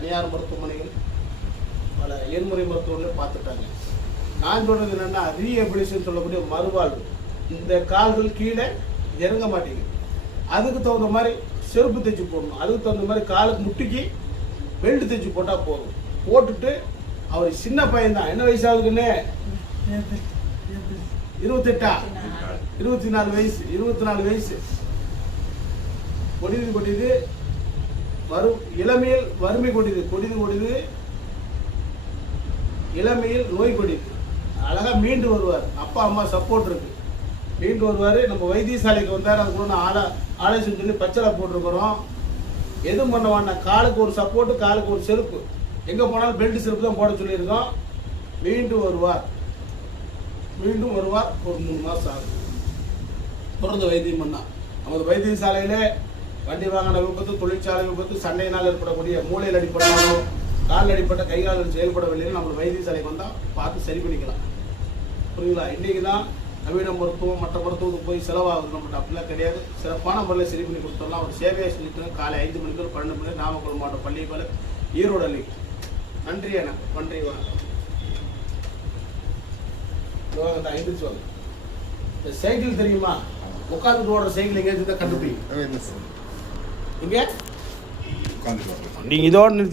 தனியார் மருத்துவமனைகள் பல இயன்முறை மருத்துவமனையும் பார்த்துட்டாங்க. நான் சொல்றது என்னென்னா ரீஹபிலிட்டேஷன் சொல்லக்கூடிய மறுவாழ்வு. இந்த கால்கள் கீழே இறங்க மாட்டேங்குது. அதுக்கு தகுந்த மாதிரி செருப்பு தைச்சு போடணும். அதுக்கு தகுந்த மாதிரி காலுக்கு முட்டிக்கு பெல்ட் தைச்சு போட்டால் போதும். போட்டுட்டு அவர் சின்ன பையன் தான் என்ன வயசாகுதுன்னு இருபத்தெட்டா? இருபத்தி நாலு வயசு. இருபத்தி நாலு வயசு. கொடிது கொடிது வரும் இளமையில் வறுமை கொடிது கொடிது கொடிது இளமையில் நோய் கொடிது. அழகாக மீண்டு வருவார். அப்பா அம்மா சப்போர்ட் இருக்கு. மீண்டு வருவார். நம்ம வைத்தியசாலைக்கு வந்தார். அது கூட நான் ஆலோசனை சொல்லி பச்சளை போட்டிருக்கிறோம். எதுவும் பண்ண வேண்டாம் காலுக்கு ஒரு சப்போர்ட்டு காலுக்கு ஒரு செருப்பு. எங்கே போனாலும் பெல்ட் செருப்பு தான் போட சொல்லியிருக்கோம். மீண்டும் வருவார். மீண்டும் வருவார். ஒரு மூணு மாதம் ஆகும் தொடர்ந்து வைத்தியம் பண்ணால் நமது வைத்தியசாலையிலே வண்டி வாகன விபத்து தொழிற்சாலை விபத்து சண்டையினால் ஏற்படக்கூடிய மூளையில் அடிப்பட்டாலோ காலில் அடிப்பட்ட கை கால்கள் நம்ம வைத்தியசாலைக்கு வந்தால் பார்த்து சரி பண்ணிக்கலாம். புரியுங்களா இன்றைக்கி தான் நவீன மருத்துவம் மற்ற மருத்துவத்துக்கு போய் செலவாகுது நம்மகிட்ட அப்படிலாம் கிடையாது. சிறப்பான முறையில் சரி பண்ணி கொடுத்துடலாம். ஒரு சேவையை செஞ்சுட்டு காலை ஐந்து மணிக்கு பன்னெண்டு மணிக்கு நாமக்கல் மாவட்டம் பள்ளி போல ஈரோடு அள்ளி. நன்றி அண்ணா. நன்றி வணக்கம். வாங்க, இந்த சைக்கிள் தெரியுமா? உட்காந்து ஓடுற சைக்கிள் எங்கேயாச்சும் தான் கண்டுபிடி. இங்கே? உட்காந்துட்டு இதோட நிறுத்தி